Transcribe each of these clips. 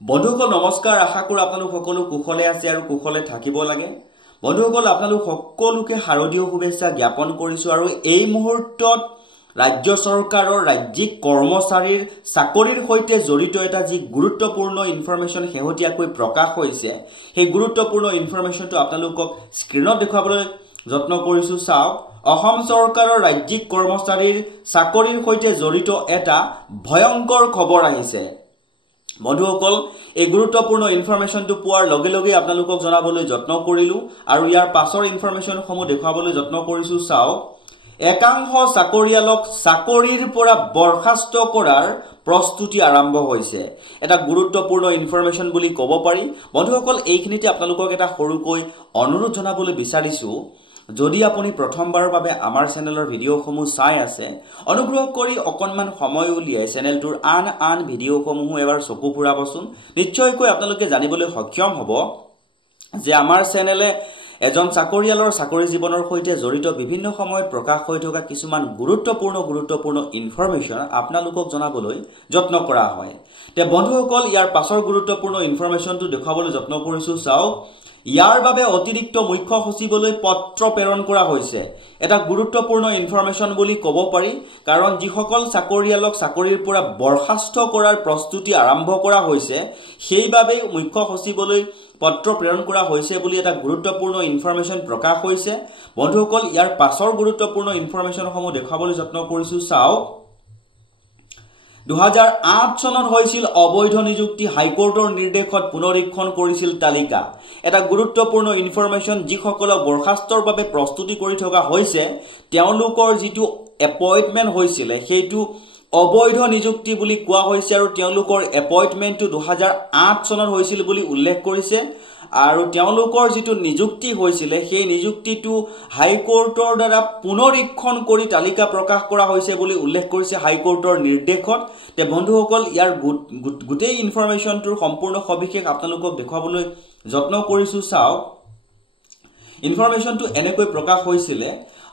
বন্ধুসকল নমস্কাৰ আশা কৰো আপোনালোক সকলো কুশলে আছে আৰু কুশলে থাকিব লাগে বন্ধুসকল আপোনালোক সকলোকে শাৰদীয় শুভেচ্ছা জ্ঞাপন কৰিছো আৰু এই মুহূৰ্তত ৰাজ্য চৰকাৰৰ ৰাজ্যিক কৰ্মচাৰীৰ চাকৰিৰ সৈতে জড়িত এটা যি গুৰুত্বপূৰ্ণ ইনফৰমেশন হেহতিয়াকৈ প্ৰকাশ হৈছে সেই গুৰুত্বপূৰ্ণ ইনফৰমেশনটো আপোনালোকক স্ক্ৰিনত দেখাবলৈ যত্ন কৰিছো চাওক অসম চৰকাৰৰ ৰাজ্যিক কৰ্মচাৰীৰ চাকৰিৰ সৈতে জড়িত এটা ভয়ংকৰ খবৰ আহিছে বন্ধুসকল এই গুৰুত্বপূৰ্ণ ইনফৰমেশনটো পোৱাৰ লগে লগে আপোনালোকক জনাবলৈ যত্ন কৰিলো আৰু ইয়াৰ পাছৰ ইনফৰমেশনসমূহ দেখাবলৈ যত্ন কৰিছো চাওক একাংশ চাকৰিয়ালক চাকৰিৰ পৰা বৰখাস্ত কৰাৰ প্ৰস্তুতি আৰম্ভ হৈছে এটা গুৰুত্বপূৰ্ণ ইনফৰমেশন বুলি ক'ব পাৰি বন্ধুসকল এইখিনিতে আপোনালোকক এটা সৰুকৈ অনুৰোধ জনাবলৈ বিচাৰিছো যদি আপুনি প্ৰথমবাৰৰ বাবে আমাৰ চেনেলৰ ভিডিঅ'সমূহ চাই আছে অনুগ্ৰহ কৰি অকনমান সময় উলিয়াই চেনেলটোৰ আন ভিডিঅ'সমূহ এবাৰ চকু ফুৰাবচোন নিশ্চয়কৈ আপোনালোকে জানিবলৈ সক্ষম হ'ব যে আমাৰ চেনেলে এজন চাকৰিয়ালৰ চাকৰি জীৱনৰ সৈতে জড়িত বিভিন্ন সময়ত প্ৰকাশ হৈ থকা কিছুমান গুৰুত্বপূৰ্ণ ইনফৰমেশন আপোনালোকক জনাবলৈ যত্ন কৰা হয় তে বন্ধুসকল ইয়াৰ পাছৰ গুৰুত্বপূৰ্ণ ইনফৰমেশনটো দেখাবলৈ যত্ন কৰিছো চাওক ইয়াৰ বাবে অতিৰিক্ত মুখ্য সচিবলৈ পত্ৰ প্ৰেৰণ কৰা হৈছে এটা গুৰুত্বপূৰ্ণ ইনফৰমেশন বুলি ক'ব পাৰি কাৰণ যিসকল চাকৰিয়ালক চাকৰিৰ পৰা বৰখাস্ত কৰাৰ প্ৰস্তুতি আৰম্ভ কৰা হৈছে সেইবাবে মুখ্য সচিবলৈ পত্ৰ প্ৰেৰণ কৰা হৈছে বুলি এটা গুৰুত্বপূৰ্ণ ইনফৰমেশন প্ৰকাশ হৈছে বন্ধুসকল ইয়াৰ পাছৰ গুৰুত্বপূৰ্ণ ইনফৰমেশনসমূহ দেখাবলৈ যত্ন কৰিছো চাওক 2008 চনত হৈছিল অবৈধ নিযুক্তি হাইকোৰ্টৰ নিৰ্দেশত পুনৰীক্ষণ কৰিছিল তালিকা এটা গুৰুত্বপূৰ্ণ ইনফৰমেশন যিসকলক বৰখাস্তৰ বাবে প্ৰস্তুতি কৰি থকা হৈছে তেওঁলোকৰ যিটো এপইন্টমেন্ট হৈছিল সেইটো অবৈধ নিযুক্তি বুলি কোৱা হৈছে আৰু তেওঁলোকৰ এপইন্টমেন্টটো 2008 চনত হৈছিল বুলি উল্লেখ কৰিছে আৰু তেওঁলোকৰ যিটো নিযুক্তি হৈছিল সেই নিযুক্তিটো হাইকোৰ্টৰ দ্বাৰা পুনৰীক্ষণ কৰি তালিকা প্ৰকাশ কৰা হৈছে বুলি উল্লেখ কৰিছে হাইকোৰ্টৰ নিৰ্দেশত তে বন্ধুসকল ইয়াৰ গোটেই ইনফৰমেশনটোৰ সম্পূৰ্ণ সবিশেষ আপোনালোকক দেখাবলৈ যত্ন কৰিছো চাওক ইনফৰমেশনটো এনেকৈ প্ৰকাশ হৈছিল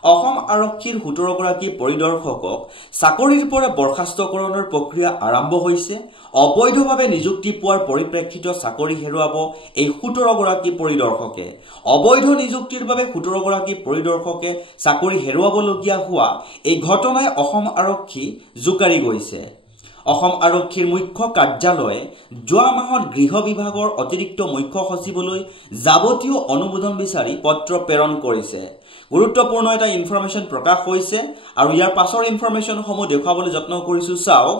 অসম আৰক্ষীৰ 17 গৰাকী পৰিদৰ্শকক চাকৰিৰ পৰা বৰখাস্তকৰণৰ প্ৰক্ৰিয়া আৰম্ভ হৈছে অবৈধভাৱে নিযুক্তি পোৱাৰ পৰিপ্ৰেক্ষিতত চাকৰি হেৰুৱাব এই 17 গৰাকী পৰিদৰ্শকে অবৈধ নিযুক্তিৰ বাবে 17 গৰাকী পৰিদৰ্শকে চাকৰি হেৰুৱাবলগীয়া হোৱা এই ঘটনাই অসম আৰক্ষী জুকাৰি গৈছে অসম আৰক্ষীৰ মুখ্য কাৰ্যালয়ে যোৱা মাহত গৃহ বিভাগৰ অতিৰিক্ত মুখ্য সচিবলৈ যাৱতীয় অনুমোদন বিচাৰি পত্ৰ প্ৰেৰণ কৰিছে গুৰুত্বপূৰ্ণ এটা ইনফৰমেশন প্ৰকাশ হৈছে আৰু ইয়াৰ পাছৰ ইনফৰমেশনসমূহ দেখাবলৈ যত্ন কৰিছো চাওক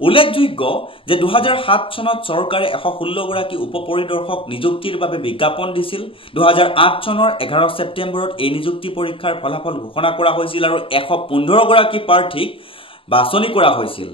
উল্লেখযোগ্য যে 2007 চনত চৰকাৰে 116 গৰাকী উপপৰিদৰ্শক নিযুক্তিৰ বাবে বিজ্ঞাপন দিছিল 2008 চনৰ 11 ছেপ্টেম্বৰত এই নিযুক্তি পৰীক্ষাৰ ফলাফল ঘোষণা কৰা হৈছিল আৰু 115 গৰাকী প্ৰাৰ্থীক বাছনি কৰা হৈছিল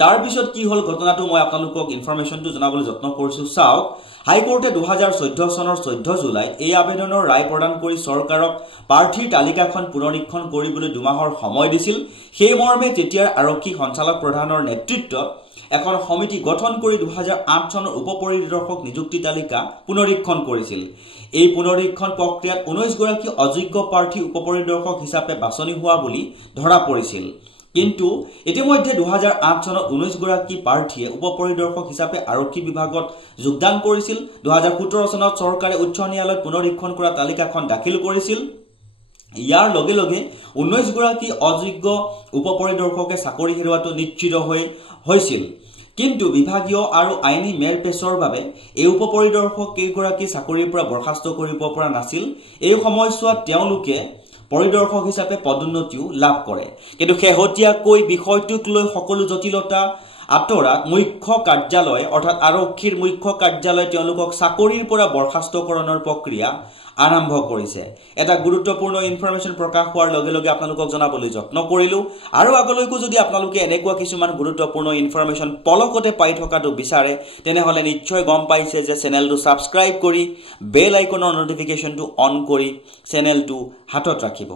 তাৰ পিছত কি হল ঘটনাটো মই আপোনালোকক ইনফৰমেশনটো জনাবলৈ যত্ন কৰিছো চাওক হাইকোৰ্টে 2014 চনৰ 14 জুলাইত এই আবেদনৰ ৰায় প্ৰদান কৰি চৰকাৰক প্ৰাৰ্থীৰ তালিকাখন পুনৰীক্ষণ কৰিবলৈ 2 মাহৰ সময় দিছিল সেই মৰ্মে তেতিয়াৰ আৰক্ষী সঞ্চালক প্ৰধানৰ নেতৃত্বত এখন সমিতি গঠন কৰি 2008 চনৰ উপপৰিদৰ্শক নিযুক্তি তালিকা পুনৰীক্ষণ কৰিছিল এই পুনৰীক্ষণ প্ৰক্ৰিয়াত 19 গৰাকী অযোগ্য প্ৰাৰ্থী উপপৰিদৰ্শক হিচাপে বাছনি হোৱা বুলি ধৰা পৰিছিল কিন্তু ইতিমধ্যে 2008 চনত 19 গৰাকী প্ৰাৰ্থীয়ে উপপৰিদৰ্শক হিচাপে আৰক্ষী বিভাগত যোগদান কৰিছিল 2017 চনত চৰকাৰে উচ্চ ন্যায়ালয়ত পুনৰীক্ষণ কৰা তালিকাখন দাখিল কৰিছিল ইয়াৰ লগে লগে 19 গৰাকী অযোগ্য উপপৰিদৰ্শকে চাকৰি হেৰুৱাটো নিশ্চিত হৈছিল কিন্তু বিভাগীয় আৰু আইনী মেৰ পেছৰ বাবে এই উপপৰিদৰ্শক কেইগৰাকী চাকৰিৰ পৰা বৰখাস্ত কৰিব পৰা নাছিল এই সময়ছোৱাত তেওঁলোকে পৰিদৰ্শক হিচাপে পদোন্নতিও লাভ কৰে কিন্তু হেহতিয়াকৈ বিষয়টোক লৈ সকলো জটিলতা আতৰাত মুখ্য কাৰ্যালয় অৰ্থাৎ আৰক্ষীৰ মুখ্য কাৰ্যালয় তেওঁলোকক চাকৰিৰ পৰা বৰখাস্তকৰণৰ প্ৰক্ৰিয়া আৰম্ভ কৰিছে এটা গুৰুত্বপূৰ্ণ ইনফৰমেশন প্ৰকাশ হোৱাৰ লগে লগে আপোনালোকক জনাবলৈ যত্ন কৰিলো আৰু আগলৈকো যদি আপোনালোকে এনেকুৱা কিছুমান গুৰুত্বপূৰ্ণ ইনফৰমেশন পলকতে পাই থকাটো বিচাৰে তেনেহলে নিশ্চয় গম পাইছে যে চেনেলটো সাবস্ক্ৰাইব কৰি বেল আইকনৰ নটিফিকেশনটো অন কৰি চেনেলটো হাতত ৰাখিব